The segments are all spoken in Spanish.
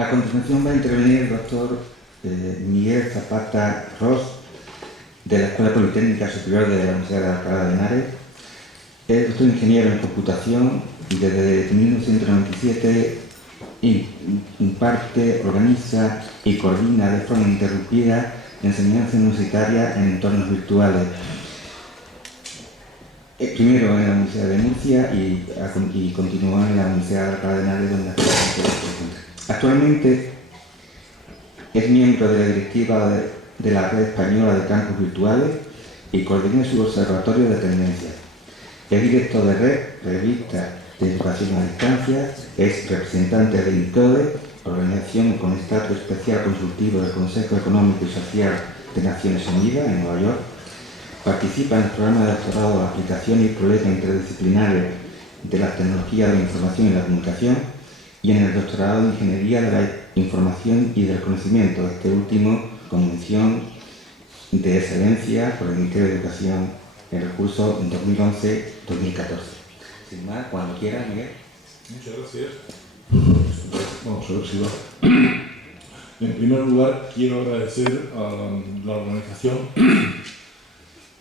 A continuación va a intervenir el doctor Miguel Zapata Ros, de la Escuela Politécnica Superior de la Universidad de Alcalá de Henares. Es doctor ingeniero en computación y desde 1997 imparte, organiza y coordina de forma interrumpida enseñanza universitaria en entornos virtuales. Primero en la Universidad de Murcia y continúa en la Universidad de Alcalá de Henares, donde actualmente es miembro de la directiva de la Red Española de Campus Virtuales y coordina su observatorio de tendencias. Es director de Red, revista de educación a distancia, es representante de INCODE, organización con estatus especial consultivo del Consejo Económico y Social de Naciones Unidas en Nueva York. Participa en el programa de doctorado de aplicación y problemas interdisciplinares de la tecnología de la información y la comunicación y en el doctorado de Ingeniería de la Información y del Conocimiento, este último con mención de excelencia por el Ministerio de Educación en el curso 2011-2014. Sin más, cuando quiera, Miguel. Muchas gracias. Vamos a ver si va. En primer lugar, quiero agradecer a la organización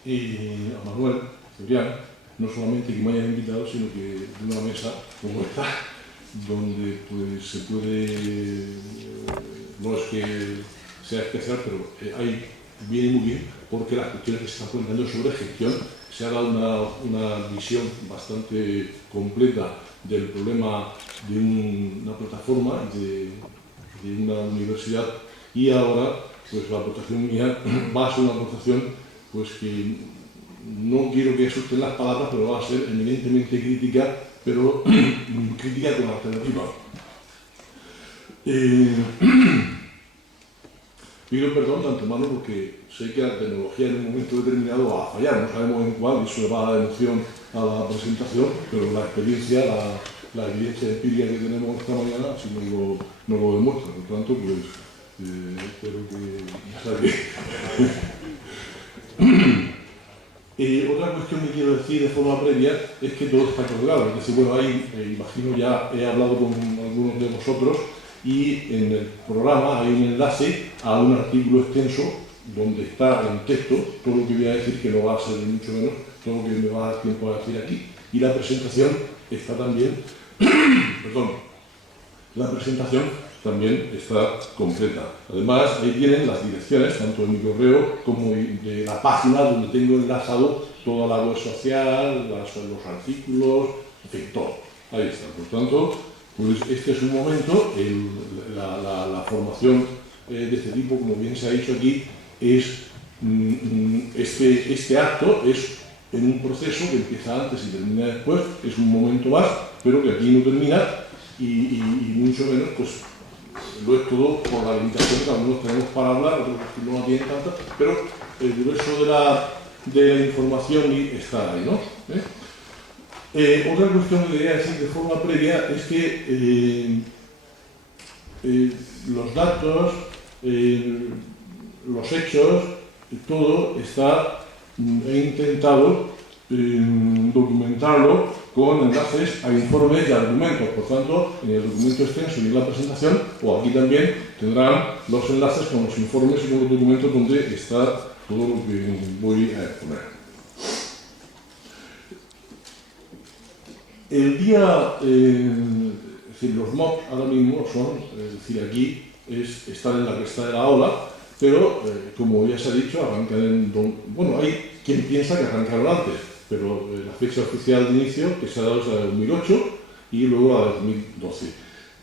y a Manuel Cebrián, no solamente que me hayan invitado, sino que de una mesa como esta, donde pues se puede, no es que sea especial, pero viene muy bien porque las cuestiones que se están planteando sobre gestión se ha dado una visión bastante completa del problema de una plataforma, de una universidad, y ahora pues la aportación mía va a ser una aportación pues que no quiero que asusten las palabras, pero va a ser eminentemente crítica, pero crítica con alternativa. Pido perdón de antemano porque sé que la tecnología en un momento determinado va a fallar, no sabemos en cuál, y eso le va a dar emoción a la presentación, pero la experiencia, la evidencia empírica que tenemos esta mañana, si no lo demuestra. Por tanto, pues espero que ya salga. Otra cuestión que quiero decir de forma previa es que todo está colgado. Es decir, bueno, ahí imagino ya he hablado con algunos de vosotros y en el programa hay un enlace a un artículo extenso donde está en texto todo lo que voy a decir, que no va a ser ni mucho menos todo lo que me va a dar tiempo a decir aquí. Y la presentación está también, perdón, la presentación también está completa. Además, ahí tienen las direcciones, tanto de mi correo como de la página donde tengo enlazado toda la web social, los artículos, en fin, todo. Ahí está. Por tanto, pues este es un momento, la formación de este tipo, como bien se ha dicho aquí, es este acto es en un proceso que empieza antes y termina después, es un momento más, pero que aquí no termina y mucho menos, pues lo es todo por la limitación que algunos tenemos para hablar, otros que no la tienen tanta, pero el grueso de la información está ahí, ¿no? Otra cuestión que quería decir de forma previa es que los datos, los hechos, todo está, he intentado documentarlo con enlaces a informes y argumentos. Por tanto, en el documento extenso y en la presentación, o aquí también, tendrán los enlaces con los informes y con los documentos donde está todo lo que voy a exponer. El día, es decir, los MOOC ahora mismo son, es decir, aquí están en la cresta de la ola, pero como ya se ha dicho, arrancan bueno, hay quien piensa que arrancaron antes, pero la fecha oficial de inicio que se ha dado es la de 2008 y luego la de 2012.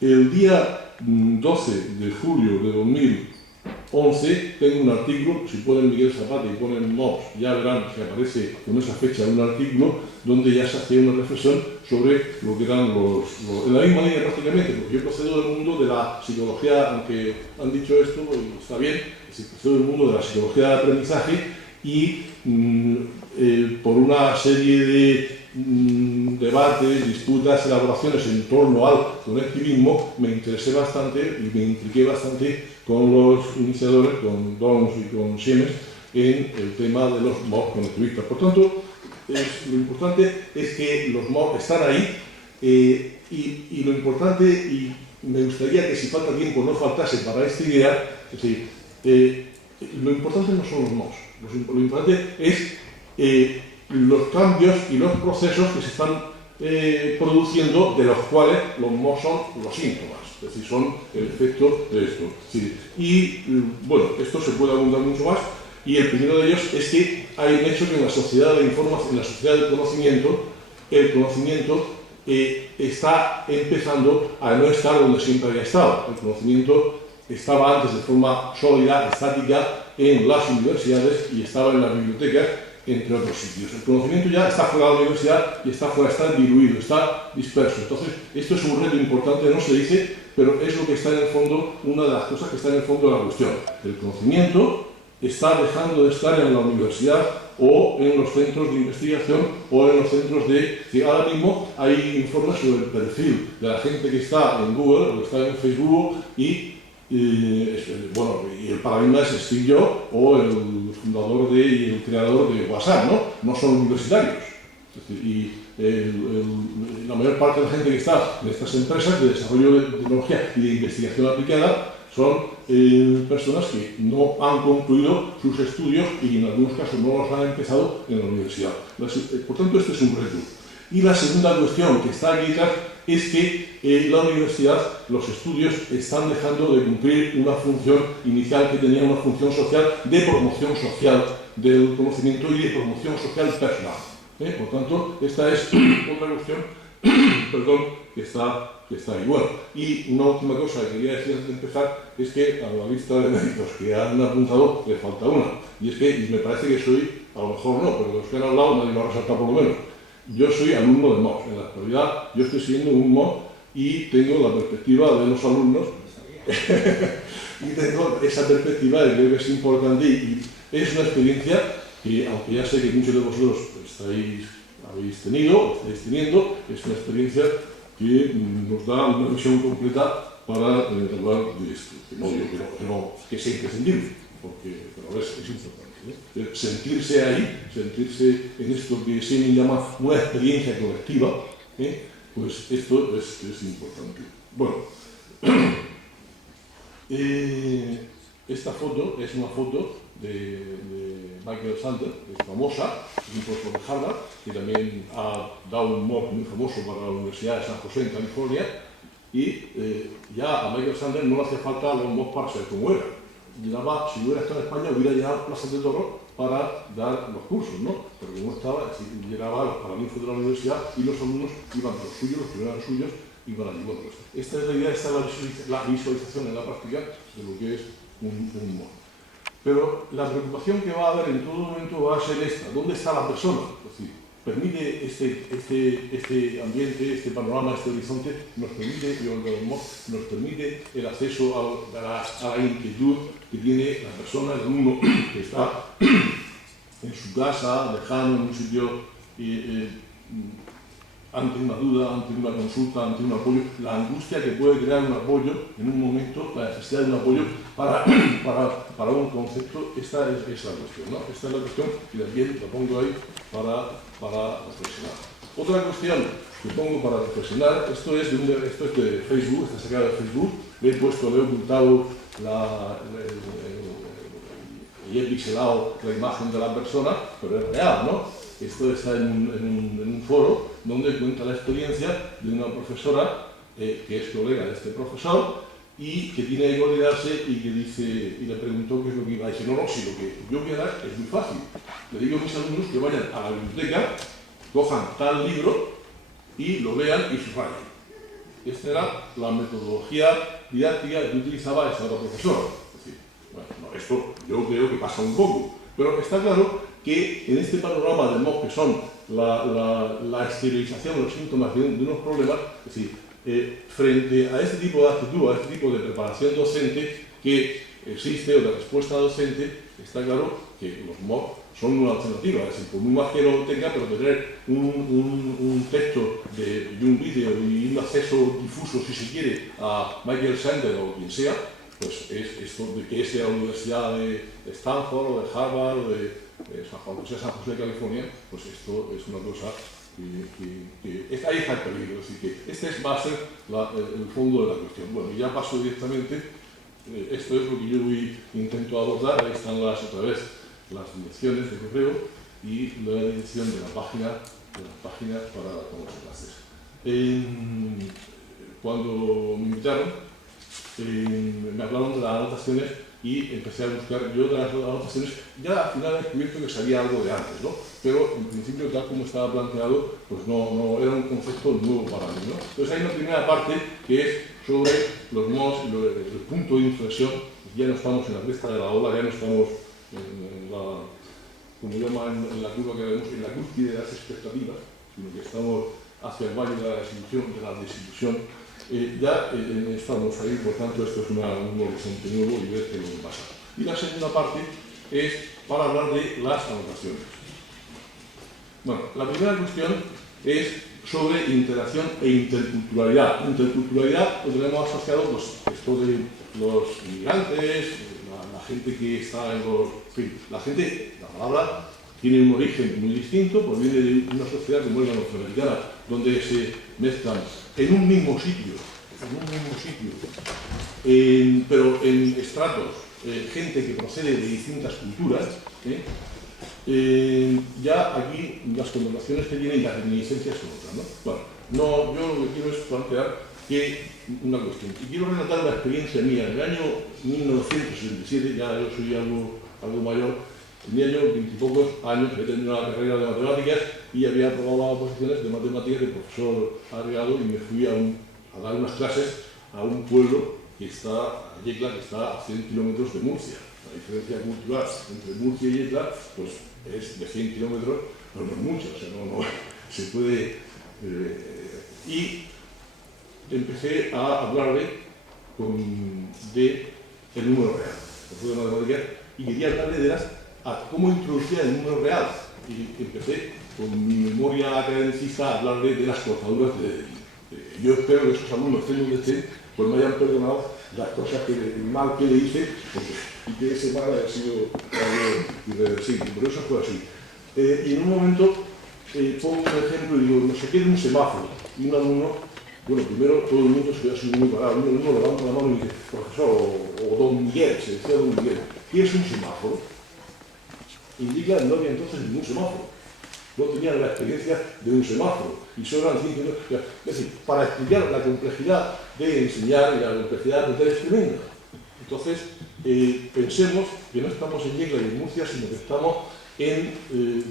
El día 12 de julio de 2011 tengo un artículo, si ponen Miguel Zapata y ponen MOOC, ya verán que aparece con esa fecha un artículo donde ya se hacía una reflexión sobre lo que eran en la misma línea prácticamente, porque yo procedo del mundo de la psicología, aunque han dicho esto, y está bien, procedo del mundo de la psicología del aprendizaje y por una serie de debates, disputas, elaboraciones en torno al conectivismo, me interesé bastante y me impliqué bastante con los iniciadores, con Dons y con Siemens, en el tema de los MOOC conectivistas. Por tanto, lo importante es que los MOOC están ahí y lo importante y me gustaría que si falta tiempo no faltase para esta idea. Es decir, lo importante no son los MOOCs, lo importante es los cambios y los procesos que se están produciendo, de los cuales los MOOCs son los síntomas, es decir, son el efecto de esto. Y bueno, esto se puede abundar mucho más, y el primero de ellos es que hay un hecho que en la sociedad de la información, en la sociedad del conocimiento, el conocimiento está empezando a no estar donde siempre había estado. El conocimiento estaba antes de forma sólida, estática, en las universidades y estaba en las bibliotecas, entre otros sitios. El conocimiento ya está fuera de la universidad y está diluido, está disperso. Entonces, esto es un reto importante, no se dice, pero es lo que está en el fondo, una de las cosas que está en el fondo de la cuestión. El conocimiento está dejando de estar en la universidad o en los centros de investigación o en los centros de... Ahora mismo hay informes sobre el perfil de la gente que está en Google o que está en Facebook y el paradigma es Steve Jobs o el fundador y el creador de WhatsApp, ¿no? No son universitarios. Es decir, la mayor parte de la gente que está en estas empresas de desarrollo de tecnología y de investigación aplicada son personas que no han concluido sus estudios y en algunos casos no los han empezado en la universidad. Por tanto, este es un reto. Y la segunda cuestión que está aquí detrás es que la universidad, los estudios, están dejando de cumplir una función inicial que tenía, una función social de promoción social del conocimiento y de promoción social personal. Por tanto, esta es otra cuestión que está ahí. Bueno, y una última cosa que quería decir antes de empezar es que a la lista de méritos que han apuntado le falta una. Y es que, y me parece que soy, a lo mejor no, pero los que han hablado nadie lo ha resaltado por lo menos. Yo soy alumno de MOOC. En la actualidad yo estoy siguiendo un MOOC y tengo la perspectiva de los alumnos y tengo esa perspectiva de que creo que es importante y es una experiencia que, aunque ya sé que muchos de vosotros habéis tenido o estáis teniendo, es una experiencia que nos da una visión completa para hablar de esto. No digo que sea imprescindible, porque es importante. Sentirse ahí, sentirse en esto que se llama una experiencia colectiva, pues esto es importante. Bueno, esta foto es una foto de Michael Sandel, que es famosa, es un profesor de Harvard, que también ha dado un MOOC muy famoso para la Universidad de San José en California, y ya a Michael Sandel no le hacía falta los MOOC para ser como era. Llenaba, si hubiera estado en España, hubiera llenado plazas de toro para dar los cursos, ¿no? Pero como estaba, llenaba los paraninfos de la universidad y los alumnos iban los suyos, los que no eran suyos, iban allí. Bueno, pues esta es la idea, esta es la visualización en la práctica de lo que es un MOOC. Pero la preocupación que va a haber en todo momento va a ser esta: ¿dónde está la persona? Es decir, permite este ambiente, este panorama, este horizonte, nos permite, nos permite el acceso a la inquietud que tiene la persona, el alumno que está en su casa, lejano, en un sitio, ante una duda, ante una consulta, ante un apoyo, la angustia que puede crear un apoyo en un momento, la necesidad de un apoyo para un concepto. Esta es la cuestión, ¿no? Esta es la cuestión y también la pongo ahí para reflexionar. Otra cuestión que pongo para reflexionar, esto es de Facebook, está sacado de Facebook, le he ocultado y he pixelado la imagen de la persona, pero es real, ¿no? Esto está en un foro donde cuenta la experiencia de una profesora que es colega de este profesor y que tiene que coordinarse y que dice, y le preguntó qué es lo que iba a decir. No, si lo que yo voy a dar es muy fácil. Le digo a mis alumnos que vayan a la biblioteca, cojan tal libro y lo vean y subrayen. Esta era la metodología didáctica que utilizaba esta otra profesora. Es decir, bueno, no, esto yo creo que pasa un poco, pero está claro que en este panorama de MOOC, que son la exteriorización de los síntomas de unos problemas, es decir, frente a este tipo de actitud, a este tipo de preparación docente que existe, o de respuesta docente, está claro que los MOOC son una alternativa. Es decir, por muy más que lo tenga, pero tener un texto y un vídeo y un acceso difuso, si se quiere, a Michael Sandel o quien sea, pues es esto de que sea la Universidad de Stanford o de Harvard o de San José de California, pues esto es una cosa ahí está el peligro, es decir, que este va a ser el fondo de la cuestión. Bueno, y ya paso directamente, esto es lo que yo intento abordar, ahí están otra vez las direcciones de correo y la dirección de la página para los enlaces. Cuando me invitaron, me hablaron de las anotaciones y empecé a buscar. Yo de las anotaciones ya al final he descubierto que sabía algo de antes, ¿no? Pero en principio, tal como estaba planteado, pues no era un concepto nuevo para mí, ¿no? Entonces hay una primera parte que es sobre los mods, el punto de inflexión. Ya no estamos en la cresta de la ola, ya no estamos en la, como llaman en la curva que vemos, en la cúspide de las expectativas, sino que estamos hacia el valle de la desilusión. Ya estamos ahí, por tanto, esto es un horizonte nuevo y ver qué es lo que pasa. Y la segunda parte es para hablar de las anotaciones. Bueno, la primera cuestión es sobre interacción e interculturalidad. Interculturalidad lo tenemos asociado, pues, esto de los inmigrantes, la gente que está en los... En fin, la palabra tiene un origen muy distinto, proviene de una sociedad como es la norteamericana, donde se mezclan en un mismo sitio, pero en estratos, gente que procede de distintas culturas, ya aquí las connotaciones que tienen y las reminiscencias son otras, ¿no? Bueno, yo lo que quiero es plantear una cuestión. Y quiero relatar una experiencia mía. En el año 1967, ya yo soy algo mayor, tenía yo 20 y pocos años, había terminado la carrera de matemáticas y había aprobado las oposiciones de matemáticas del profesor agregado y me fui a dar unas clases a un pueblo que está, Yecla, que está a 100 kilómetros de Murcia. La diferencia cultural entre Murcia y Yecla pues, es de 100 kilómetros, pero no es mucho, o sea, no se puede... y empecé a hablarle de el número real, profesor de matemáticas, y quería hablarle de cómo introducía el número real. Y empecé con mi memoria academicista a hablarle de las cortaduras yo espero que esos alumnos pues me hayan perdonado las cosas el mal que le hice, y que ese mal haya sido algo irreversible. Por eso fue así. Y en un momento pongo un ejemplo y digo, no sé qué es un semáforo. Y un alumno, bueno, primero todo el mundo se ve así muy parado. Un alumno levanta la mano y dice, profesor, o don Miguel, se decía don Miguel, ¿qué es un semáforo? Indica no había entonces ningún semáforo. No tenían la experiencia de un semáforo. Y solo eran 5 minutos. Es decir, para explicar la complejidad de enseñar y la complejidad de aprender es tremenda. Entonces, pensemos que no estamos en Yecla y en Murcia, sino que estamos en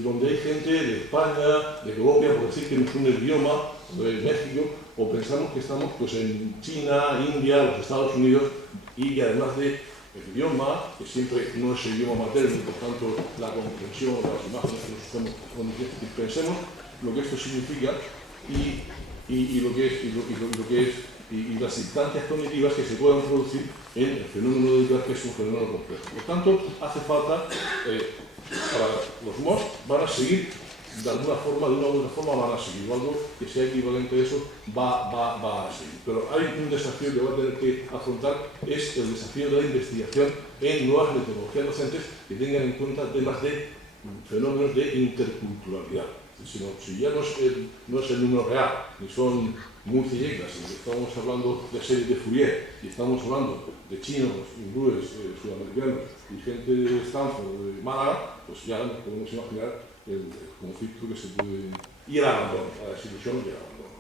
donde hay gente de España, de Colombia, por decir que nos une el idioma, o de México, o pensamos que estamos pues, en China, India, los Estados Unidos, y además de el idioma, que siempre no es el idioma materno, y por tanto la comprensión, las imágenes que nos estamos pensemos lo que esto significa y lo que es y las instancias cognitivas que se puedan producir en el fenómeno de educar, que es un fenómeno complejo. Por tanto, hace falta, para los MOS van a seguir de alguna forma, de una u otra forma van a seguir, o algo que sea equivalente a eso va a seguir. Pero hay un desafío que va a tener que afrontar, es el desafío de la investigación en nuevas metodologías docentes que tengan en cuenta temas de fenómenos de interculturalidad. Si ya no es el número real, ni son Murcia y Yecla, sino que estamos hablando de series de Fourier, y estamos hablando de chinos, hindúes, sudamericanos y gente de Stanford, de Málaga, pues ya nos podemos imaginar el conflicto que se puede... y el abandono, la desilusión y el abandono.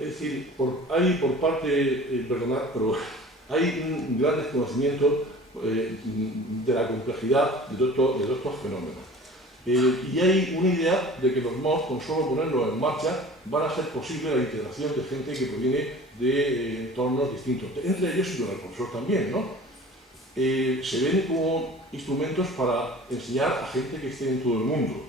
Es decir, hay por parte, perdonad, pero hay un gran desconocimiento de la complejidad de todos estos fenómenos. Y hay una idea de que los MOS, con solo ponerlos en marcha, van a ser posible la integración de gente que proviene de entornos distintos. Entre ellos, y con el profesor también, ¿no? Se ven como instrumentos para enseñar a gente que esté en todo el mundo.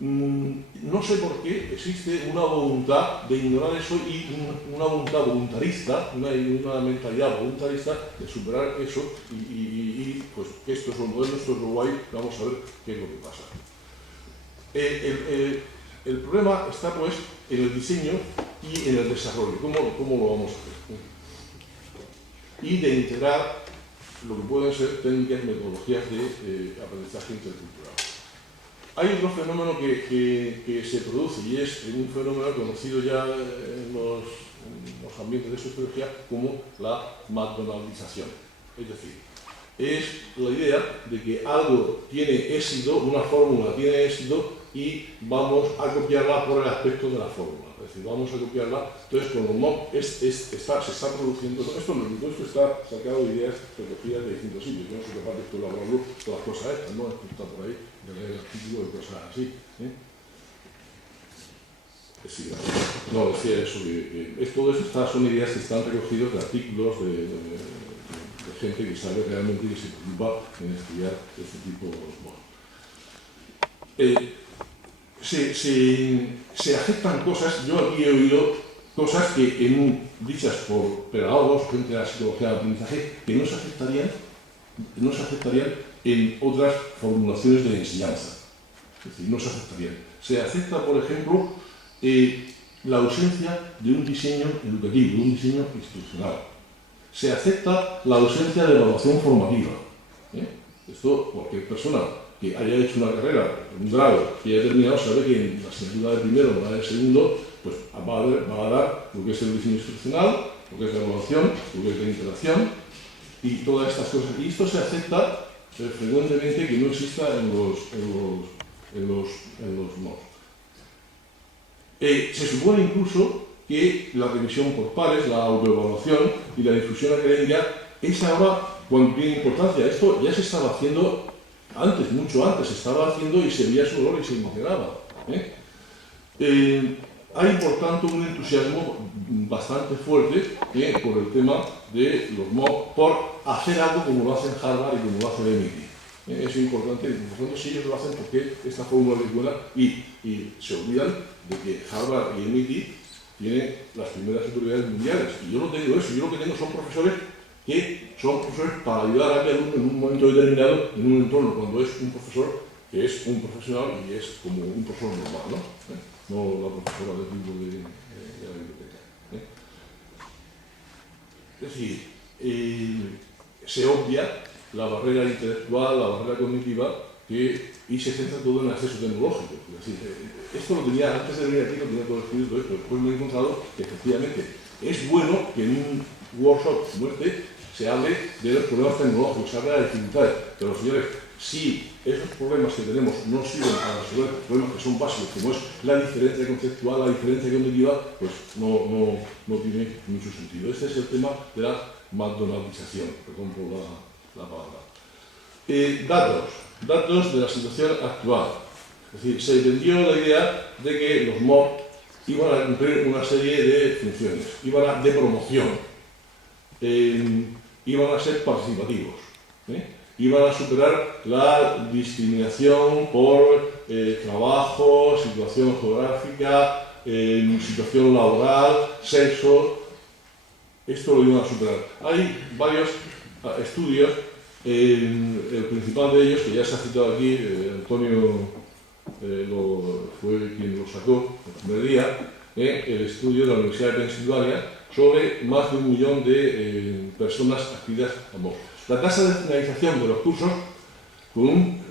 No sé por qué existe una voluntad de ignorar eso y una voluntad voluntarista, una mentalidad voluntarista de superar eso y pues que esto es lo moderno, esto es lo guay, vamos a ver qué es lo que pasa. El problema está pues en el diseño y en el desarrollo, cómo lo vamos a hacer. Y de integrar lo que pueden ser técnicas y metodologías de aprendizaje intercultural. hay otro fenómeno que se produce y es un fenómeno conocido ya en los ambientes de sociología como la McDonaldización. Es decir, es la idea de que algo tiene éxito, una fórmula tiene éxito y vamos a copiarla por el aspecto de la fórmula. Es decir, vamos a copiarla. Entonces, con los MOOC se está produciendo. Esto está sacado de ideas recogidas de distintos sitios. Yo no soy capaz de elaborarlo todas las cosas estas, ¿no? Esto está por ahí, de leer artículos y cosas así. Sí, no, decía eso. Todo eso son ideas que están recogidas de artículos de gente que sabe realmente y que se preocupa en estudiar este tipo de MOOC. Se aceptan cosas, yo aquí he oído cosas que dichas por pedagogos, gente de la psicología del aprendizaje, que no se aceptarían en otras formulaciones de enseñanza. Es decir, no se aceptarían. Se acepta, por ejemplo, la ausencia de un diseño educativo, de un diseño institucional. Se acepta la ausencia de evaluación formativa. Esto, cualquier persona que haya hecho una carrera, un grado, que haya terminado, sabe que en la asignatura de primero o la de segundo, pues va a dar lo que es el diseño institucional, lo que es la evaluación, lo que es la interacción y todas estas cosas. Y esto se acepta frecuentemente que no exista en los MOOC. Se supone incluso que la revisión por pares, la autoevaluación y la difusión académica es ahora cuando tiene importancia. Esto ya se estaba haciendo antes, mucho antes, se estaba haciendo y se veía su valor y se mencionaba. Hay, por tanto, un entusiasmo bastante fuerte por el tema de los MOOC, por hacer algo como lo hacen Harvard y como lo hace el MIT. Es importante, si ellos lo hacen porque esta fórmula es buena y se olvidan de que Harvard y el MIT tienen las primeras autoridades mundiales. Y yo no tengo eso, yo lo que tengo son profesores que son profesores para ayudar a mi alumno en un momento determinado, en un entorno, cuando es un profesor que es un profesional y es como un profesor normal, ¿no? No la profesora del libro de la biblioteca. Es decir, se obvia la barrera intelectual, la barrera cognitiva, y se centra todo en el acceso tecnológico. Es decir, esto lo tenía, antes de venir aquí, lo tenía todo escrito, pero después me he encontrado que efectivamente es bueno que en un workshop como este se hable de los problemas tecnológicos, se hable de las dificultades. Pero señores, si esos problemas que tenemos no sirven para resolver problemas que son básicos, como es la diferencia conceptual, la diferencia cognitiva, pues no tiene mucho sentido. Este es el tema de la McDonaldización, perdón por la palabra. Datos de la situación actual. Es decir, se vendió la idea de que los MOOC iban a cumplir una serie de funciones, de promoción, iban a ser participativos, iban a superar la discriminación por trabajo, situación geográfica, situación laboral, sexo. Esto lo iban a superar. Hay varios estudios, el principal de ellos, que ya se ha citado aquí, Antonio fue quien lo sacó el primer día, el estudio de la Universidad de Pensilvania sobre más de 1 millón de personas adquiridas a MOOC. La tasa de finalización de los cursos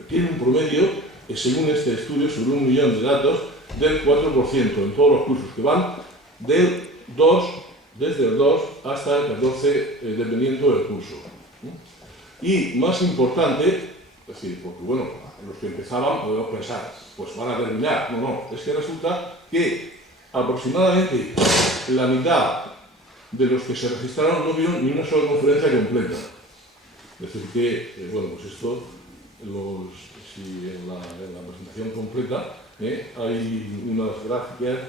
tiene un promedio, según este estudio, sobre 1 millón de datos, del 4% en todos los cursos, que van desde el 2 hasta el 14, dependiendo del curso. Y más importante, es decir, porque bueno, los que empezaban podemos pensar, pues van a terminar. No, es que resulta que aproximadamente la mitad de los que se registraron no vieron ni una sola conferencia completa. Es decir que, bueno, pues esto, si en la presentación completa hay unas gráficas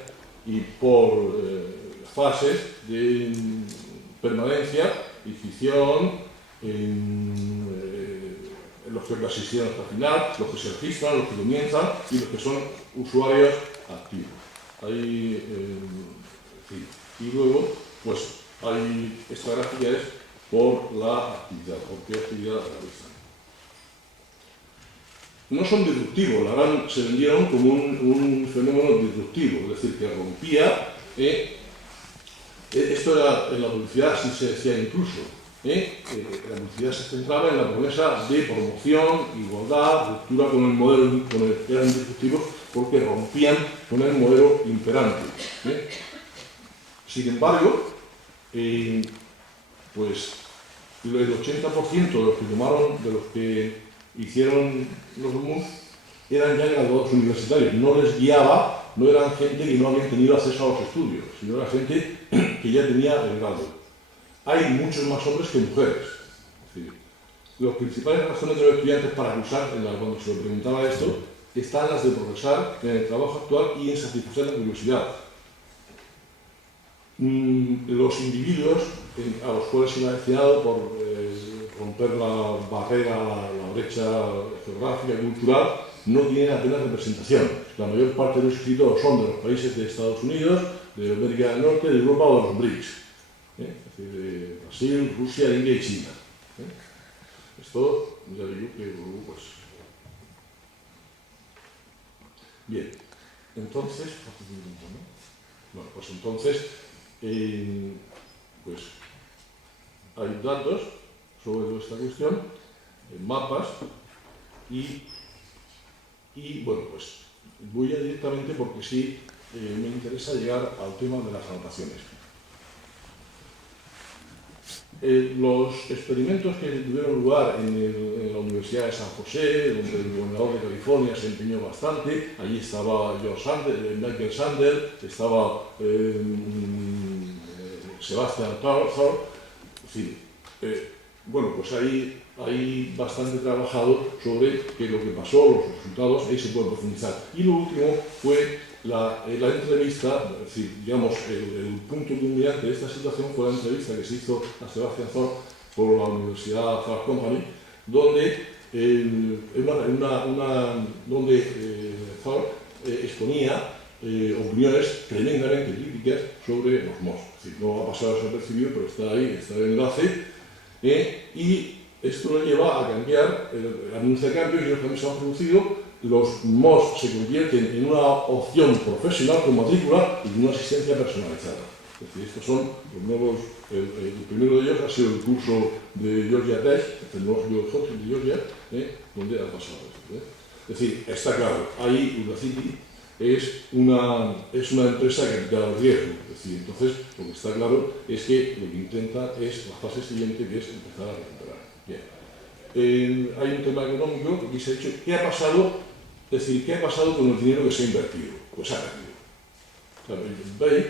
y por fases de permanencia, inscripción, los que asistieron hasta el final, los que se registran, los que comienzan y los que son usuarios activos. Y luego, pues hay esta gráfica es por la actividad, por qué actividad realizan. No son disruptivos, la gran se vendieron como un fenómeno disruptivo, es decir, que rompía. Esto era en la publicidad, sí se decía incluso. La publicidad se centraba en la promesa de promoción, igualdad, ruptura con el modelo con el que eran disruptivos, porque rompían con el modelo imperante. Sin embargo, pues el 80% de los que tomaron, de los que hicieron los MOOC, eran ya graduados universitarios. No les guiaba, no eran gente que no habían tenido acceso a los estudios, sino era gente que ya tenía el grado. Hay muchos más hombres que mujeres. Es decir, las principales razones de los estudiantes para cursar, cuando se le preguntaba esto, están las de progresar en el trabajo actual y en satisfacer la curiosidad. Los individuos a los cuales se ha destinado por romper la barrera, la brecha geográfica y cultural, no tienen apenas representación. La mayor parte de los inscritos son de los países de Estados Unidos, de América del Norte, de Europa o de los BRICS. Es decir, de Brasil, Rusia, India y China. Esto, ya digo que luego, pues... Bien, entonces... Bueno, pues entonces... pues hay datos sobre toda esta cuestión, mapas, y bueno, pues voy ya directamente porque sí me interesa llegar al tema de las anotaciones. Los experimentos que tuvieron lugar en la Universidad de San José, donde el gobernador de California se empeñó bastante, allí estaba Michael Sandel, estaba Sebastian Thorpe, en fin, bueno, pues hay bastante trabajado sobre qué es lo que pasó, los resultados, ahí se puede profundizar. Y lo último fue la entrevista, es decir, digamos, el punto culminante de esta situación fue la entrevista que se hizo a Sebastian Thorpe por la Universidad Fast Company, donde, Thorpe exponía opiniones tremendamente críticas sobre los MOOC. Es decir, no ha pasado desapercibido, pero está ahí, está el enlace, y esto lo lleva a cambiar, anuncia cambios y los cambios se han producido. Los MOOC se convierten en una opción profesional con matrícula y una asistencia personalizada. Es decir, estos son los nuevos, el primero de ellos ha sido el curso de Georgia Tech, el nuevo de Georgia, donde ha pasado esto. Es decir, está claro, ahí Udacity es una empresa que capital al riesgo. Es decir, entonces, lo que está claro es que lo que intenta es la fase siguiente, que es empezar a recuperar. Bien. Hay un tema económico que aquí se ha dicho, ¿qué ha pasado? Es decir, ¿qué ha pasado con el dinero que se ha invertido? Pues ha perdido. Claro, el BEI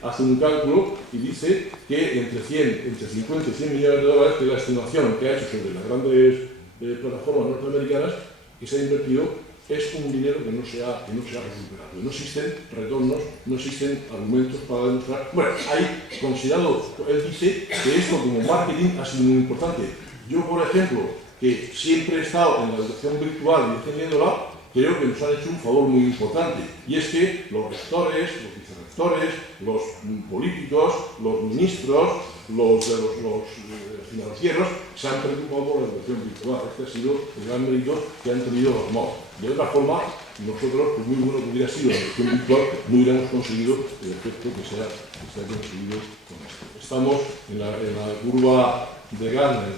hace un cálculo y dice que entre 50 y 100 millones de dólares, que es la estimación que ha hecho sobre las grandes plataformas norteamericanas, que se ha invertido, es un dinero que no se ha recuperado. No existen retornos, no existen argumentos para demostrar. Bueno, ahí considerado, él dice que esto como marketing ha sido muy importante. Yo, por ejemplo, que siempre he estado en la educación virtual y defendiéndola, creo que nos han hecho un favor muy importante, y es que los rectores, los vicerrectores, los políticos, los ministros, los financieros se han preocupado por la educación virtual. Este ha sido el gran mérito que han tenido los MOOC. De otra forma, nosotros, por muy bueno que hubiera sido la educación virtual, no hubiéramos conseguido el efecto que se ha conseguido con esto. Estamos en la curva de Gartner,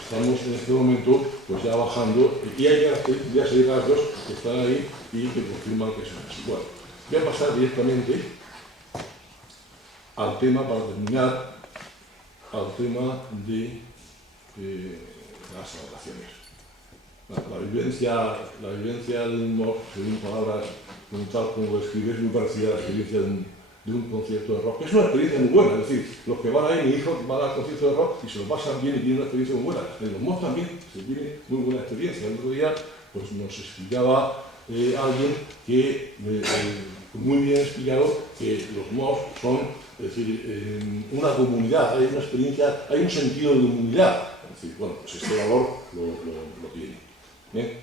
estamos en este momento pues ya bajando, y hay ya 6 datos que están ahí y que confirman que son así. Bueno, voy a pasar directamente al tema, para terminar, al tema de las anotaciones. La vivencia de un MOOC, según palabras, tal como lo escribes, es muy parecida a la experiencia de un concierto de rock. Es una experiencia muy buena, es decir, los que van ahí, mi hijo va al concierto de rock y se lo pasan bien y tienen una experiencia muy buena. En los MOOC también se tiene muy buena experiencia. El otro día pues, nos explicaba alguien que, muy bien explicado, que los MOOC son, es decir, una comunidad, hay una experiencia, hay un sentido de comunidad. Es decir, bueno, pues este valor lo tiene. ¿Bien?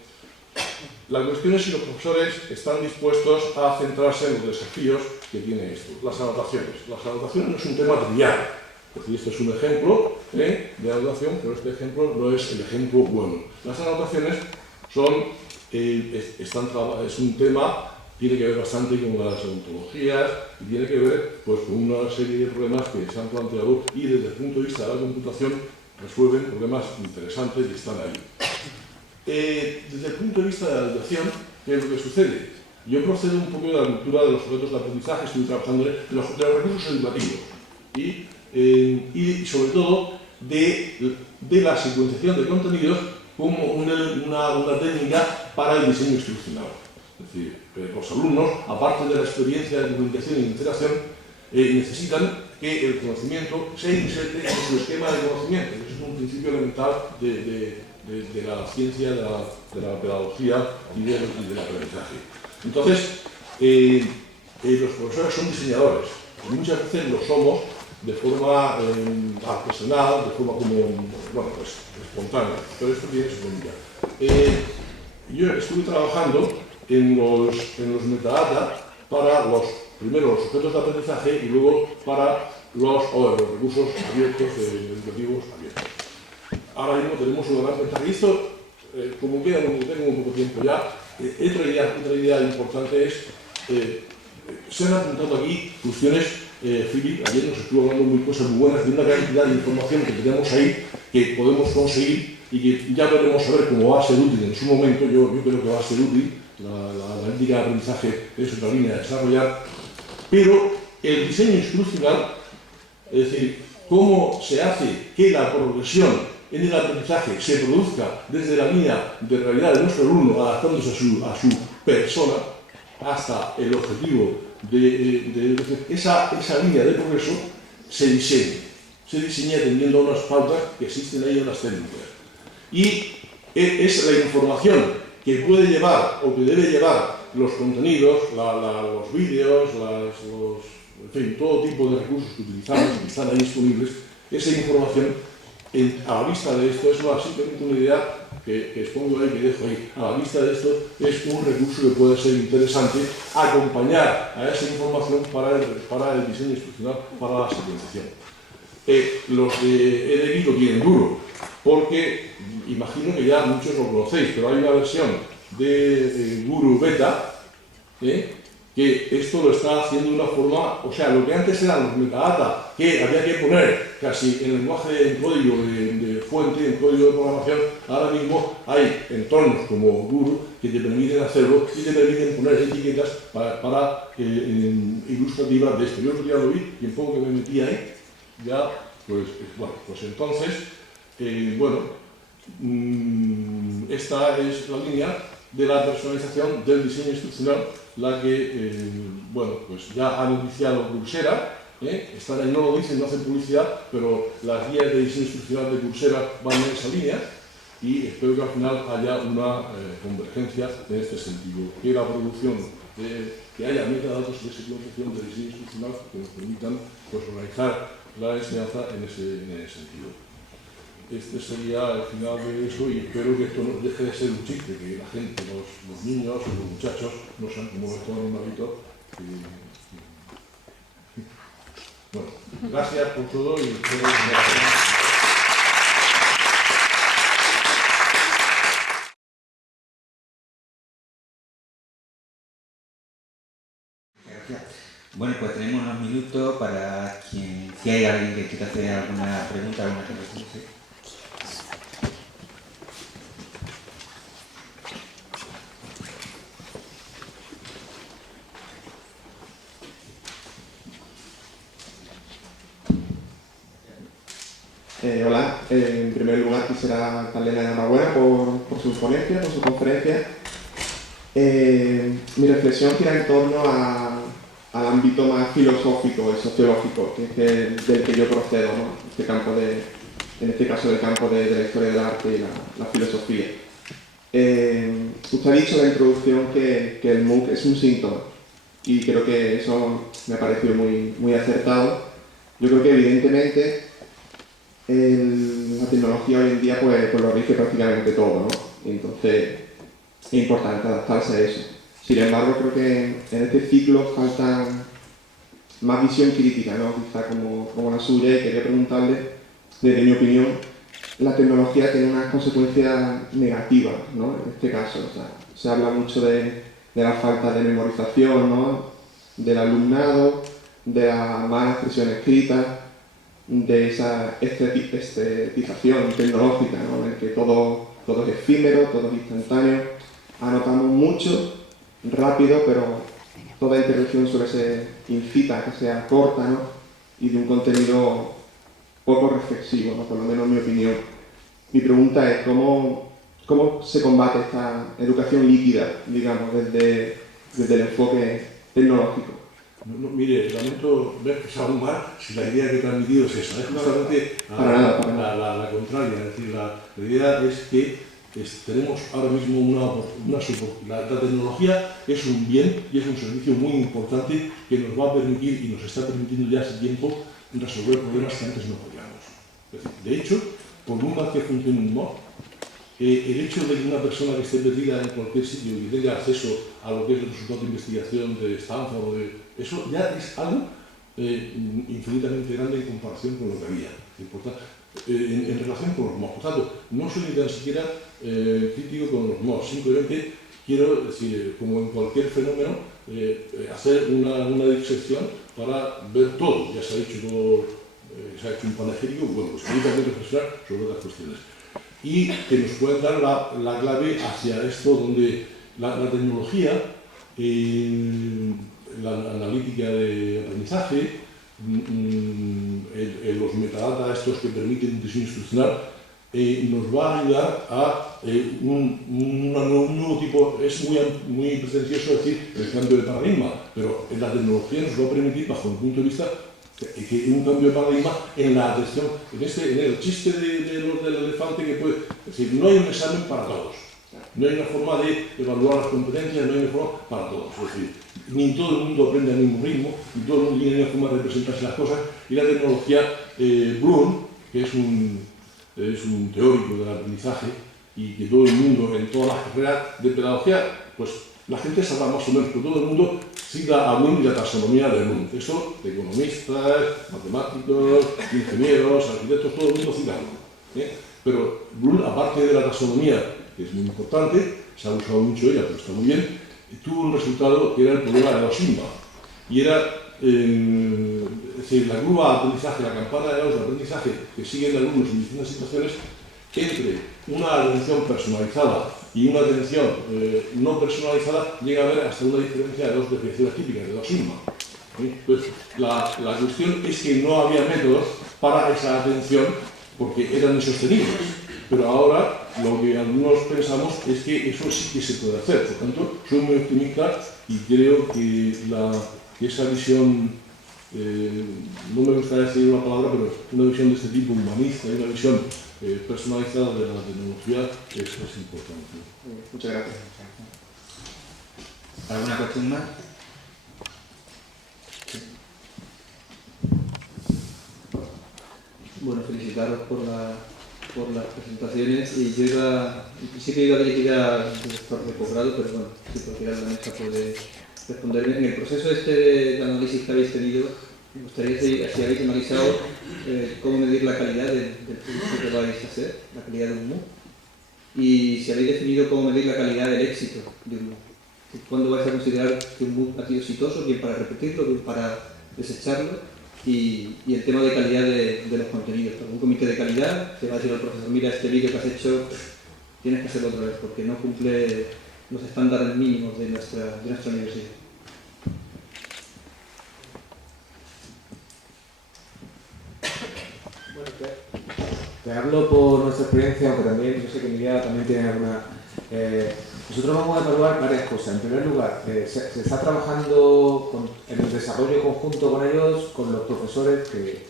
La cuestión es si los profesores están dispuestos a centrarse en los desafíos que tiene esto. Las anotaciones. Las anotaciones no es un tema trivial. Es decir, este es un ejemplo de anotación, pero este ejemplo no es el ejemplo bueno. Las anotaciones son, es un tema tiene que ver bastante con las ontologías y tiene que ver pues, con una serie de problemas que se han planteado y desde el punto de vista de la computación resuelven problemas interesantes y están ahí. Desde el punto de vista de la educación, ¿qué es lo que sucede? Yo procedo un poco de la ruptura de los objetos de aprendizaje, estoy trabajando de los recursos educativos y sobre todo de la secuenciación de contenidos como una técnica para el diseño instruccional. Es decir, los alumnos, aparte de la experiencia de comunicación y interacción, necesitan que el conocimiento se inserte en su esquema de conocimiento. Eso es un principio elemental de la ciencia, de la pedagogía y del aprendizaje. Entonces, los profesores son diseñadores, y muchas veces lo somos de forma artesanal, de forma como, bueno, pues, espontánea, pero esto tiene su medida. Yo estuve trabajando en los metadata para primero los objetos de aprendizaje y luego para los recursos abiertos, educativos abiertos. Ahora mismo tenemos una gran ventaja y esto, como tengo un poco tiempo ya, otra idea importante es, se han apuntado aquí cuestiones, Philip, ayer nos estuvo hablando cosas muy buenas de una cantidad de información que tenemos ahí, que podemos conseguir y que ya veremos a ver cómo va a ser útil en su momento. Yo creo que va a ser útil, la analítica de aprendizaje es otra línea a desarrollar, pero el diseño instruccional, es decir, cómo se hace que la progresión en el aprendizaje se produzca desde la línea de realidad de nuestro alumno, adaptándose a su persona, hasta el objetivo de esa línea de progreso se diseña teniendo unas pautas que existen ahí en las técnicas. Y es la información que puede llevar o que debe llevar los contenidos, los vídeos, en fin, todo tipo de recursos que utilizamos y que están ahí disponibles. Esa información, a la vista de esto, es simplemente una idea que expongo ahí, que dejo ahí. A la vista de esto, es un recurso que puede ser interesante acompañar a esa información para el diseño instruccional, para la secuenciación. Los de EDI lo tienen duro, porque imagino que ya muchos lo conocéis, pero hay una versión de Guru Beta, que esto lo está haciendo de una forma, o sea, lo que antes eran los metadata, que había que poner casi en lenguaje, en código de fuente, en código de programación, ahora mismo hay entornos como Guru que te permiten hacerlo y te permiten poner etiquetas para ilustrativas de esto. Yo ya lo vi y un poco que me metí ahí, ya, pues entonces, esta es la línea de la personalización del diseño instruccional, la que, pues ya han iniciado Coursera, están ahí, no lo dicen, no hacen publicidad, pero las guías de diseño instruccional de Coursera van en esa línea y espero que al final haya una convergencia en este sentido, que la producción, que haya metadatos de secuenciación de diseño instruccional que nos permitan pues, organizar la enseñanza en ese sentido. Este sería el final de eso y espero que esto no deje de ser un chiste, que la gente, los niños o los muchachos no sean como esto en un hábito. Bueno, gracias por todo y espero que... Bueno, pues tenemos unos minutos para si hay alguien que quiera hacer alguna pregunta, alguna reflexión. ¿Sí? Hola, en primer lugar quisiera darle la enhorabuena por su ponencia, por su conferencia. Mi reflexión gira en torno al ámbito más filosófico y sociológico, que es del que yo procedo, ¿no? En este caso del campo de la historia del arte y la filosofía. Usted ha dicho en la introducción que el MOOC es un síntoma, y creo que eso me ha parecido muy, muy acertado. Yo creo que evidentemente la tecnología hoy en día pues lo rige prácticamente todo, ¿no? Y entonces es importante adaptarse a eso. Sin embargo, creo que en este ciclo falta más visión crítica, ¿no? Quizá como la suya, y quería preguntarle, desde mi opinión, la tecnología tiene unas consecuencias negativas, ¿no? En este caso, o sea, se habla mucho de de la falta de memorización, ¿no? Del alumnado, de la mala expresión escrita, de esa estetización tecnológica, ¿no? En el que todo es efímero, todo es instantáneo. Anotamos mucho, rápido, pero toda intervención suele ser incita a que sea corta, ¿no? Y de un contenido poco reflexivo, ¿no? Por lo menos en mi opinión. Mi pregunta es ¿cómo se combate esta educación líquida, digamos, desde el enfoque tecnológico? No, mire, lamento ver que sea un mal si la idea que he transmitido es esa. Es justamente la contraria. Es decir, la idea es que tenemos ahora mismo la tecnología es un bien y es un servicio muy importante que nos va a permitir y nos está permitiendo ya hace tiempo resolver problemas que antes no podíamos. Es decir, de hecho, por muy mal que funcione un MOOC, el hecho de que una persona que esté perdida en cualquier sitio y tenga acceso a lo que es el resultado de investigación de Stanford, eso ya es algo infinitamente grande en comparación con lo que había. En relación con los MOOC. Por tanto, no soy ni tan siquiera crítico con los MOOC, simplemente quiero decir, como en cualquier fenómeno, hacer una disección para ver todo. Ya se ha dicho todo, se ha hecho un panegírico, bueno, pues hay que reflexionar sobre otras cuestiones. Y que nos pueden dar la clave hacia esto, donde la tecnología, la analítica de aprendizaje, los metadatas estos que permiten diseño instruccional, nos va a ayudar a un nuevo tipo. Es muy pretencioso decir el cambio de paradigma, pero la tecnología nos va a permitir, bajo mi punto de vista, que un cambio de paradigma en la atención, en el chiste del elefante, que puede decir, no hay un examen para todos, no hay una forma de evaluar las competencias, no hay una forma para todos, es decir, ni todo el mundo aprende al mismo ritmo, ni todo el mundo tiene una forma de representarse las cosas, y la tecnología, Bloom, que es un teórico del aprendizaje, y que todo el mundo, en todas las carreras de pedagogía, pues la gente sabrá más o menos, pero todo el mundo siga a Bloom y la taxonomía de Bloom. Eso, de economistas, matemáticos, ingenieros, arquitectos, todo el mundo siga a Bloom. Pero Bloom, aparte de la taxonomía, que es muy importante, se ha usado mucho ella, pero está muy bien, tuvo un resultado que era el problema de la Simba. Y era, es decir, la curva de aprendizaje, la campana de aprendizaje que siguen alumnos en distintas situaciones, entre una atención personalizada y una atención no personalizada, llega a haber hasta una diferencia de 2 desviaciones típicas, de 2 sigma. Entonces, la cuestión es que no había métodos para esa atención porque eran insostenibles. Pero ahora lo que algunos pensamos es que eso sí que se puede hacer. Por tanto, soy muy optimista y creo que esa visión, no me gustaría decir una palabra, pero una visión de este tipo humanista y una visión personalizada de la tecnología es importante. Muchas gracias. ¿Alguna cuestión más? Bueno, felicitaros por las presentaciones, y yo sí que iba a calificar al director de posgrado, pero bueno, si cualquiera de la mesa puede responderme. En el proceso de análisis que habéis tenido, me gustaría si habéis analizado cómo medir la calidad del producto que vais a hacer, la calidad de un MOOC, y si habéis definido cómo medir la calidad del éxito de un MOOC. ¿Cuándo vais a considerar que un MOOC ha sido exitoso, bien para repetirlo, bien para desecharlo? Y el tema de calidad de los contenidos. Un comité de calidad que va a decir al profesor, mira, este vídeo que has hecho, tienes que hacerlo otra vez porque no cumple los estándares mínimos de nuestra universidad. Bueno, te hablo por nuestra experiencia, aunque también yo sé que Miguel también tiene alguna... nosotros vamos a evaluar varias cosas. En primer lugar, se está trabajando en el desarrollo conjunto con ellos, con los profesores que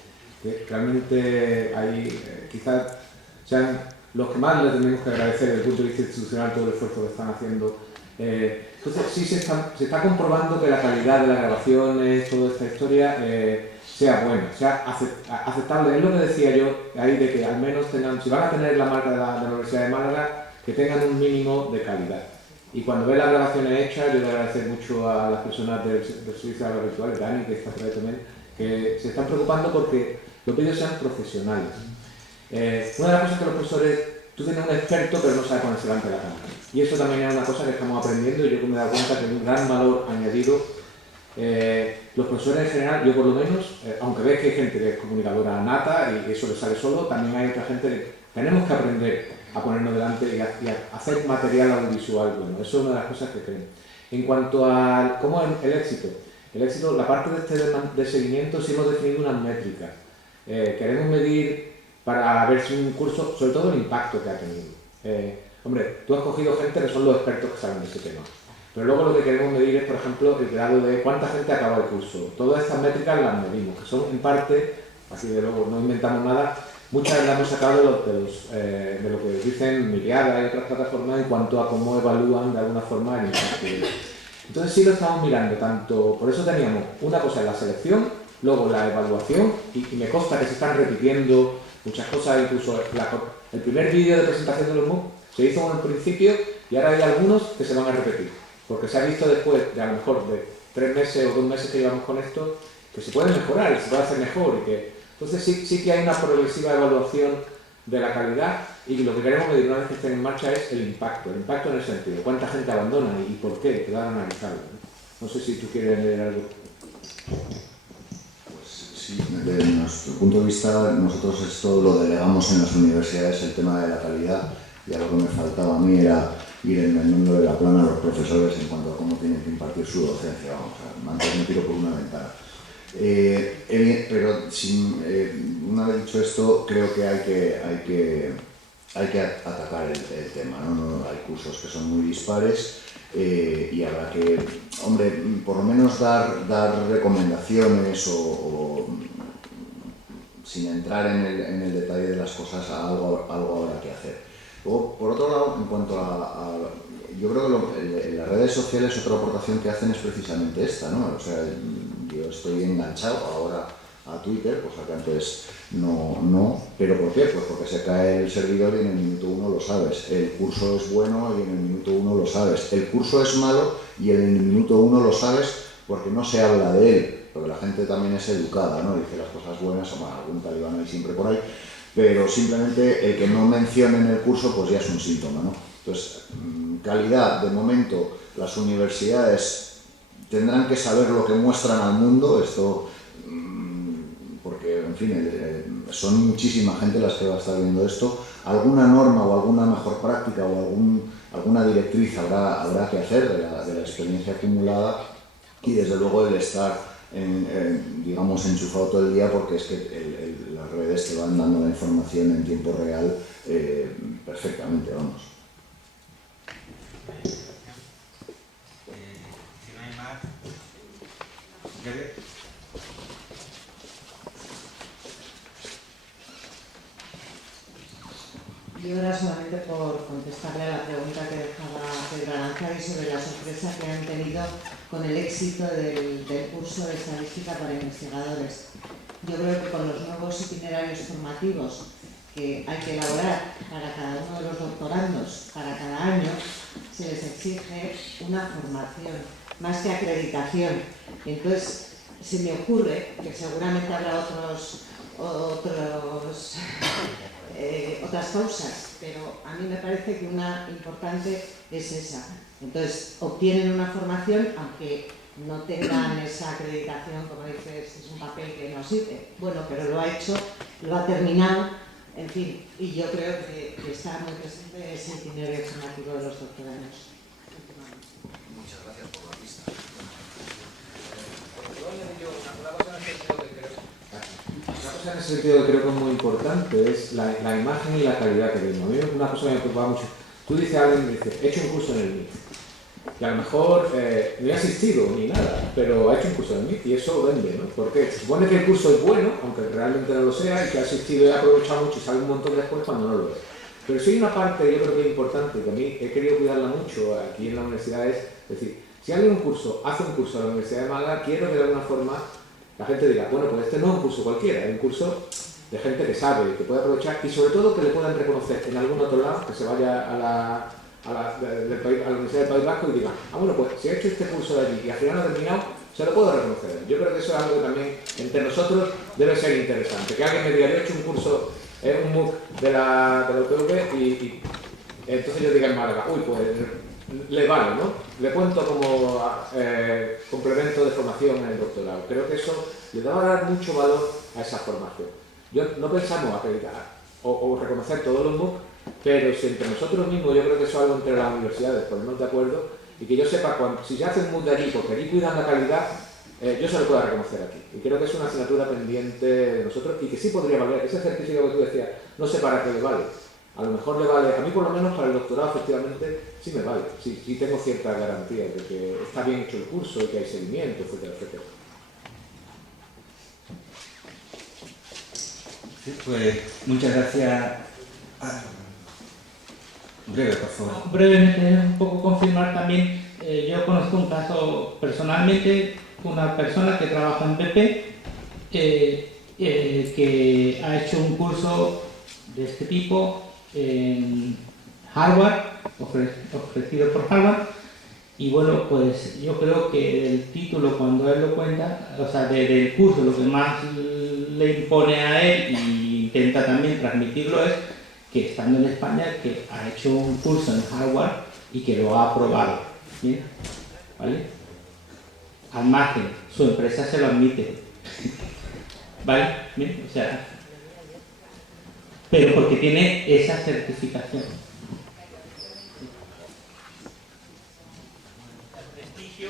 realmente hay, quizás sean los que más les tenemos que agradecer desde el punto de vista institucional todo el esfuerzo que están haciendo. Entonces sí se está comprobando que la calidad de las grabaciones, toda esta historia, sea buena, sea aceptable. Es lo que decía yo ahí, de que al menos tengan, si van a tener la marca de la Universidad de Málaga, que tengan un mínimo de calidad. Y cuando ve las grabaciones hechas, yo le agradecer mucho a las personas del Servicio de Aulas Virtuales, Dani, que está por ahí también, que se están preocupando porque los vídeos sean profesionales. Una de las cosas que los profesores tú tienes un experto pero no sabes ponerse delante de la cámara. Y eso también es una cosa que estamos aprendiendo y yo me he dado cuenta que es un gran valor añadido. Los profesores en general, yo por lo menos, aunque ves que hay gente que es comunicadora nata y eso le sale solo, también hay otra gente que tenemos que aprender a ponernos delante y a hacer material audiovisual bueno. Eso es una de las cosas que creo. En cuanto a cómo es el éxito, la parte de seguimiento sí hemos definido unas métricas. Queremos medir para ver si un curso, sobre todo el impacto que ha tenido. Hombre, tú has cogido gente que son los expertos que saben de ese tema. Pero luego lo que queremos medir es, por ejemplo, el grado de cuánta gente acaba el curso. Todas estas métricas las medimos, que son en parte, así de luego no inventamos nada, muchas las hemos sacado de lo que dicen Miriada y otras plataformas en cuanto a cómo evalúan de alguna forma el impacto. Entonces sí lo estamos mirando, tanto, por eso teníamos una cosa en la selección, luego la evaluación, y me consta que se están repitiendo muchas cosas, incluso el primer vídeo de presentación de los MOOC se hizo en el principio y ahora hay algunos que se van a repetir, porque se ha visto después de a lo mejor de 3 meses o 2 meses que llevamos con esto, que se puede mejorar y se puede hacer mejor. Entonces sí que hay una progresiva evaluación de la calidad y lo que queremos medir una vez que estén en marcha es el impacto en el sentido, cuánta gente abandona y por qué, que van a analizarlo. No sé si tú quieres añadir algo. Sí, desde nuestro punto de vista, nosotros esto lo delegamos en las universidades, el tema de la calidad, y algo que me faltaba a mí era ir en el mundo de la plana a los profesores en cuanto a cómo tienen que impartir su docencia. Vamos a mantener un tiro por una ventana. Pero una vez dicho esto, creo que hay que atacar el tema, ¿no? Hay cursos que son muy dispares y habrá que, hombre, por lo menos dar recomendaciones o sin entrar en el detalle de las cosas, algo habrá que hacer. Luego, por otro lado, en cuanto a yo creo que las redes sociales otra aportación que hacen es precisamente esta, ¿no? O sea, yo estoy enganchado ahora a Twitter, cosa que antes no, pero ¿por qué? Pues porque se cae el servidor y en el minuto 1 lo sabes. El curso es bueno y en el minuto 1 lo sabes. El curso es malo y en el minuto 1 lo sabes porque no se habla de él, porque la gente también es educada, ¿no? Dice las cosas buenas, o bueno, algún talibán hay siempre por ahí, pero simplemente el que no mencionen el curso pues ya es un síntoma, ¿no? Entonces, calidad, de momento, las universidades tendrán que saber lo que muestran al mundo, esto, porque, en fin, son muchísima gente las que va a estar viendo esto. Alguna norma o alguna mejor práctica o alguna directriz habrá que hacer de la experiencia acumulada y, desde luego, el estar, digamos, enchufado todo el día, porque es que las redes te van dando la información en tiempo real perfectamente, vamos. Si no hay más, Yo era solamente por contestarle a la pregunta que dejaba Pedro Aranzadi sobre la sorpresa que han tenido con el éxito del curso de estadística para investigadores. Yo creo que con los nuevos itinerarios formativos que hay que elaborar para cada uno de los doctorandos, para cada año, se les exige una formación, más que acreditación. Entonces, se me ocurre que seguramente habrá otras causas, pero a mí me parece que una importante es esa. Entonces, obtienen una formación, aunque no tengan esa acreditación, como dices, es un papel que no sirve. Bueno, pero lo ha hecho, lo ha terminado, en fin, y yo creo que está muy presente ese itinerario formativo de los doctorandos. Muchas gracias por la pista. Una cosa en ese sentido que creo que es muy importante es la imagen y la calidad que tenemos. A mí es una cosa que me preocupa mucho. Tú dices a alguien, he hecho un curso en el MIT, que a lo mejor no he asistido ni nada, pero ha hecho un curso en el MIT y eso vende, ¿no? Porque se supone que el curso es bueno, aunque realmente no lo sea, y que ha asistido y ha aprovechado mucho y sale un montón después cuando no lo es. Pero sí hay una parte, yo creo que es importante, que a mí he querido cuidarla mucho aquí en la universidad, es decir, si alguien hace un curso en la Universidad de Málaga, quiero que de alguna forma la gente diga, bueno, pues este no es un curso cualquiera, es un curso de gente que sabe, que puede aprovechar y sobre todo que le puedan reconocer en algún otro lado, que se vaya a la Universidad del País Vasco y diga, bueno, pues si he hecho este curso de allí y al final no ha terminado, se lo puedo reconocer. Yo creo que eso es algo que también entre nosotros debe ser interesante, que alguien me diga, yo he hecho un curso un MOOC de la UPV y entonces yo diga en Málaga, uy, pues le vale, ¿no? Le cuento como complemento de formación en el doctorado. Creo que eso le va a dar mucho valor a esa formación. No pensamos acreditar o reconocer todos los MOOC, pero si entre nosotros mismos, yo creo que eso es algo entre las universidades, ponernos de acuerdo y que yo sepa, si se hace un MOOC de allí, porque allí cuidan la calidad, yo se lo puedo reconocer aquí. Y creo que es una asignatura pendiente de nosotros y que sí podría valer. Ese certificado que tú decías, no sé para qué le vale. A lo mejor le vale, a mí por lo menos para el doctorado efectivamente sí me vale, sí tengo cierta garantía de que está bien hecho el curso y que hay seguimiento, etcétera, etcétera. Sí, pues muchas gracias. Breve, por favor. Brevemente, un poco confirmar también, yo conozco un caso personalmente, una persona que trabaja en BP, que ha hecho un curso de este tipo en Harvard, ofrecido por Harvard, y bueno, pues yo creo que el título, cuando él lo cuenta, o sea, del curso, lo que más le impone a él y intenta también transmitirlo es que estando en España, que ha hecho un curso en Harvard y que lo ha aprobado, ¿bien? ¿Vale? Al margen, su empresa se lo admite, ¿vale? ¿Bien? O sea, pero porque tiene esa certificación. El prestigio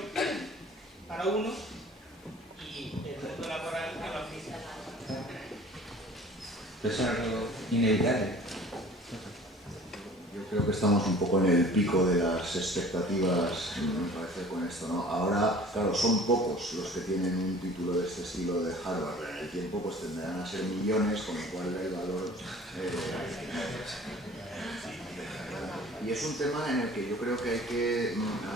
para uno y el mundo laboral a la oficina. Eso es algo inevitable. Yo creo que estamos un poco en el pico de las expectativas, me parece, con esto, ¿no? Ahora, claro, son pocos los que tienen un título de este estilo de Harvard, pero en el tiempo pues tendrán a ser millones, con lo cual el valor... Y es un tema en el que yo creo que hay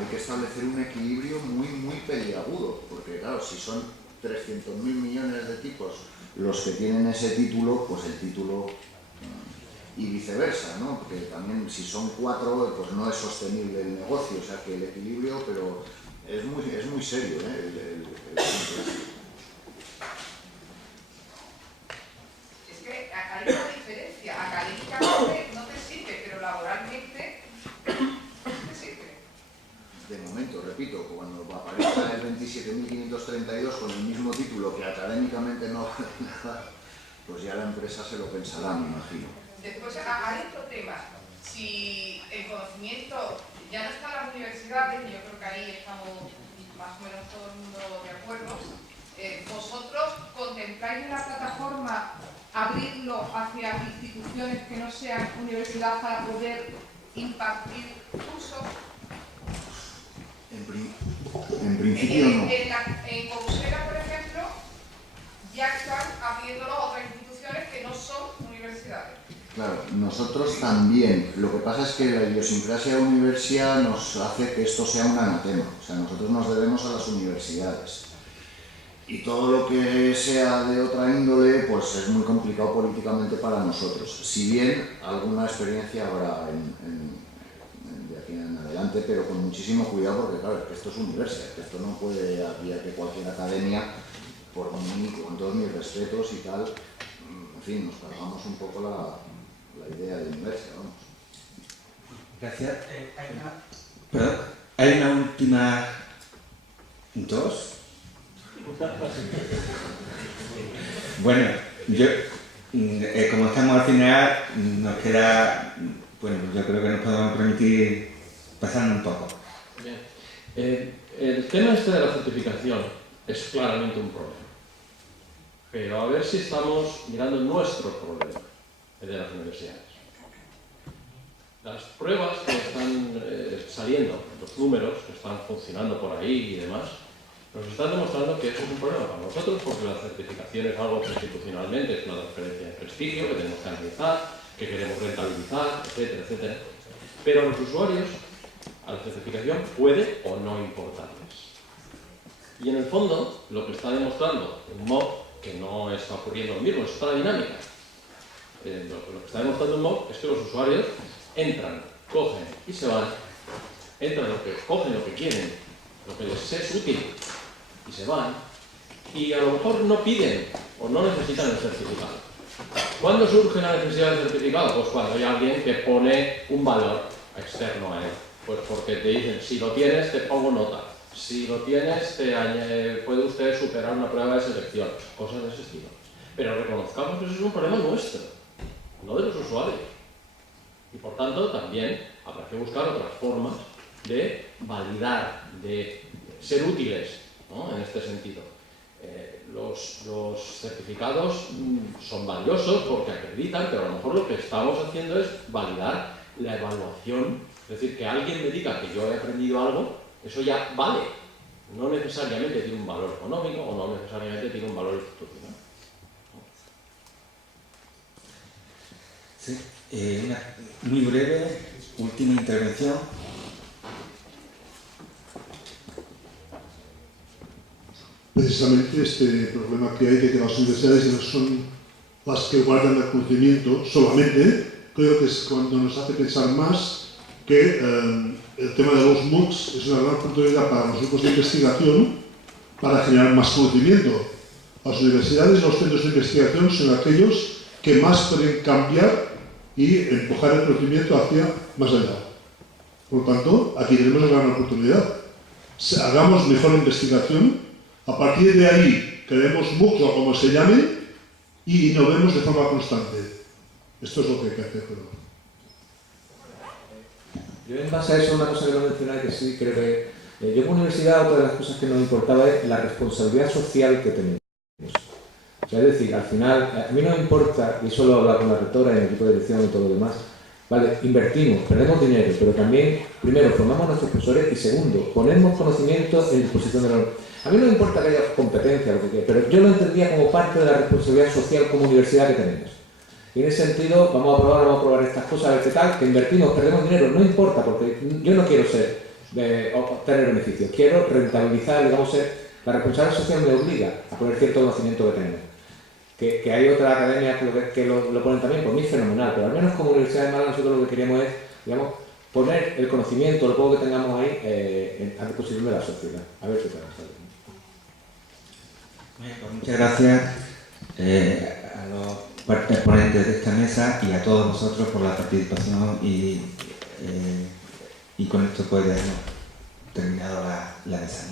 que establecer un equilibrio muy peliagudo, porque claro, si son 300.000 millones de tipos los que tienen ese título, pues el título... y viceversa, ¿no? Porque también si son 4, pues no es sostenible el negocio, o sea que el equilibrio, pero es muy serio, ¿eh? El asunto. Es que hay una diferencia, académicamente no te sirve, pero laboralmente te sirve. De momento, repito, cuando aparezca el 27.532 con el mismo título que académicamente no vale nada, pues ya la empresa se lo pensará, me imagino. Después hay otro tema. Si el conocimiento ya no está en las universidades, y yo creo que ahí estamos más o menos todo el mundo de acuerdo, ¿vosotros contempláis en la plataforma abrirlo hacia instituciones que no sean universidad para poder impartir cursos? En principio no. En Coursera, por ejemplo, ya están abriéndolo a otras instituciones que no son universidades. Claro, nosotros también. Lo que pasa es que la idiosincrasia universidad nos hace que esto sea un anatema. O sea, nosotros nos debemos a las universidades. Y todo lo que sea de otra índole, pues es muy complicado políticamente para nosotros. Si bien alguna experiencia habrá de aquí en adelante, pero con muchísimo cuidado, porque claro, es que esto es universidad, que esto no puede vía que cualquier academia, por mí, con todos mis respetos y tal, en fin, nos cargamos un poco la idea de universidad, vamos. Gracias. Perdón, hay una última... ¿Dos? Bueno, como estamos al final, nos queda... Bueno, yo creo que nos podemos permitir pasarnos un poco. Bien. El tema este de la certificación es claramente un problema. Pero a ver si estamos mirando nuestro problema, el de las universidades. Las pruebas que están saliendo, los números que están funcionando por ahí y demás, nos están demostrando que eso es un problema para nosotros, porque la certificación es algo que institucionalmente es una referencia de prestigio, que tenemos que analizar, que queremos rentabilizar, etcétera, etcétera. Pero a los usuarios, a la certificación puede o no importarles. Y en el fondo, lo que está demostrando un MOOC, que no está ocurriendo lo mismo, es otra dinámica. Lo que está demostrando un MOOC es que los usuarios entran, cogen y se van. Entran, cogen lo que quieren, lo que les es útil y se van. Y a lo mejor no piden o no necesitan el certificado. ¿Cuándo surge la necesidad de certificado? Pues cuando hay alguien que pone un valor externo a él. Pues porque te dicen, si lo tienes te pongo nota, si lo tienes puede usted superar una prueba de selección, cosas de ese estilo. Pero reconozcamos que eso es un problema nuestro, no de los usuarios. Y por tanto también habrá que buscar otras formas de validar, de ser útiles, ¿no? En este sentido. Los certificados son valiosos porque acreditan, pero a lo mejor lo que estamos haciendo es validar la evaluación, es decir, que alguien me diga que yo he aprendido algo, eso ya vale, no necesariamente tiene un valor económico o no necesariamente tiene un valor institucional. Sí, una muy breve, última intervención. Precisamente este problema que hay de que las universidades no son las que guardan el conocimiento solamente, creo que es cuando nos hace pensar más que el tema de los MOOCs es una gran oportunidad para los grupos de investigación para generar más conocimiento. Las universidades y los centros de investigación son aquellos que más pueden cambiar y empujar el conocimiento hacia más allá. Por lo tanto, aquí tenemos una gran oportunidad. Hagamos mejor investigación. A partir de ahí, creemos MOOCs o como se llame y innovemos de forma constante. Esto es lo que hay que hacer. Yo en base a eso, una cosa que no mencioné, que sí creo que... yo como universidad, otra de las cosas que nos importaba es la responsabilidad social que tenemos. O sea, es decir, al final, a mí no me importa, y eso lo hablo con la rectora y el equipo de dirección y todo lo demás, vale, invertimos, perdemos dinero, pero también, primero, formamos a nuestros profesores y segundo, ponemos conocimiento en disposición de los... A mí no me importa que haya competencia, lo que quiera, pero yo lo entendía como parte de la responsabilidad social como universidad que tenemos. Y en ese sentido, vamos a probar estas cosas, a ver qué tal, que invertimos, perdemos dinero, no importa, porque yo no quiero obtener beneficios, quiero rentabilizar, digamos, la responsabilidad social me obliga a poner cierto conocimiento que tenemos. Que hay otras academias que lo ponen también, por mí es fenomenal, pero al menos como Universidad de Málaga nosotros lo que queríamos es, digamos, poner el conocimiento, lo poco que tengamos ahí, a disposición de la sociedad. A ver qué tal. Pues muchas gracias a los ponentes de esta mesa y a todos vosotros por la participación y con esto pues ya hemos terminado la mesa.